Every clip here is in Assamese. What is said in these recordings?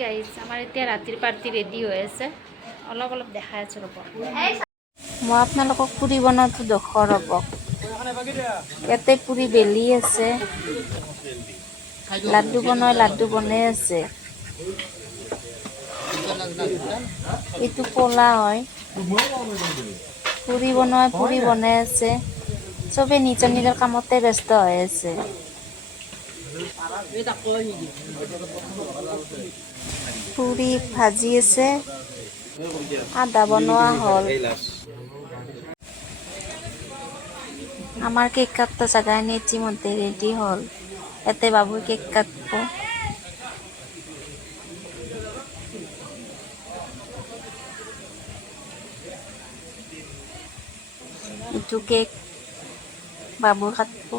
গাইজ আমাৰ এতিয়া ৰাতিৰ পাৰ্টি ৰেডি হৈ আছে অলপ অলপ দেখাই আছো ৰ'ব মই আপোনালোকক পুৰি বনাওঁতে দেখুৱাও ৰ'ব ইয়াতে পুৰি বেলি আছে লাড্ডু বনাই আছে এইটো পোলা হয় পুৰি বনাই আছে চবে নিজৰ নিজৰ কামতে ব্যস্ত হৈ আছে পুৰি ভাজি আছে আদা বনোৱা হ'ল আমাৰ কেক কাটা জাগা ইতিমধ্যে ৰেডি হ'ল ইয়াতে বাবুই কেক কাটব এইটো কেক বাবু কাটব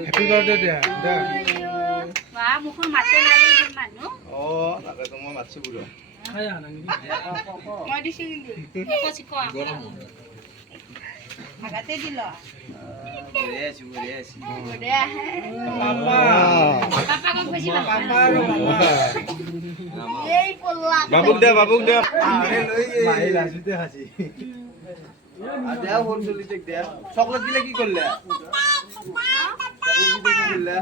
Happy birthday dia. Dah. Wah, mukul mati nari gimana? Oh, tak ketemu matsu bro. Kaya nang ini. Mau di sini dulu. Kok sih kok? Agate dilo. Boleh sih. Udah. Papa kok besi papa? Yeay pulang. Babuk dah. Baiklah sudah kasih. Ada phone চলি চেক দে চকলেট দিলে কি করলে চকলেট দিলে কি করলে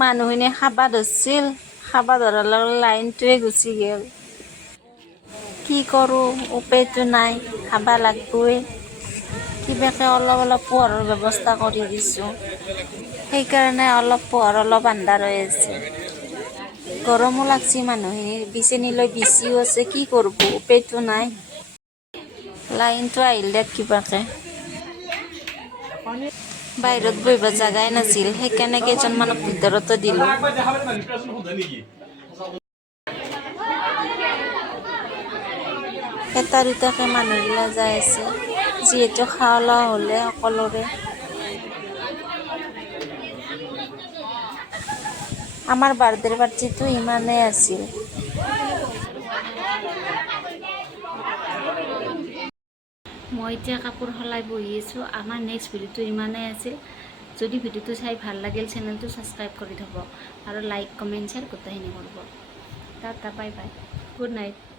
মানুহনে খাবা ধৰছিল খাবা ধৰাৰ লগত লাইনটোৱে গুচি গ'ল কি কৰোঁ উপায়টো নাই খাবা লাগবই কিবাকে অলপ পোহৰৰ ব্যৱস্থা কৰি দিছোঁ সেইকাৰণে অলপ পোহৰ অলপ আন্ধাৰ হৈ আছে গৰমো লাগছি মানুহখিনিৰ বিচনীলৈ বিচিও আছে কি কৰিব উপায়টো নাই লাইনটো আহিল দে কিবাকে বাহিৰত বহিব জাগাই নাছিল সেইকাৰণে কেইজনমানক ভিতৰতো দিলোঁ এটা দুটাকে মানুহগিলা যাই আছে যিহেতু খোৱা লোৱা হ'লে সকলোৰে আমাৰ বাৰ্থডে পাৰ্টিটো ইমানেই আছিল মই এতিয়া কাপোৰ সলাই বহি আছোঁ আমাৰ নেক্সট ভিডিঅ'টো ইমানেই আছিল যদি ভিডিঅ'টো চাই ভাল লাগিল চেনেলটো ছাবস্ক্ৰাইব কৰি থ'ব আৰু লাইক কমেণ্ট শ্বেয়াৰ গোটেইখিনি কৰিব tata bye bye good night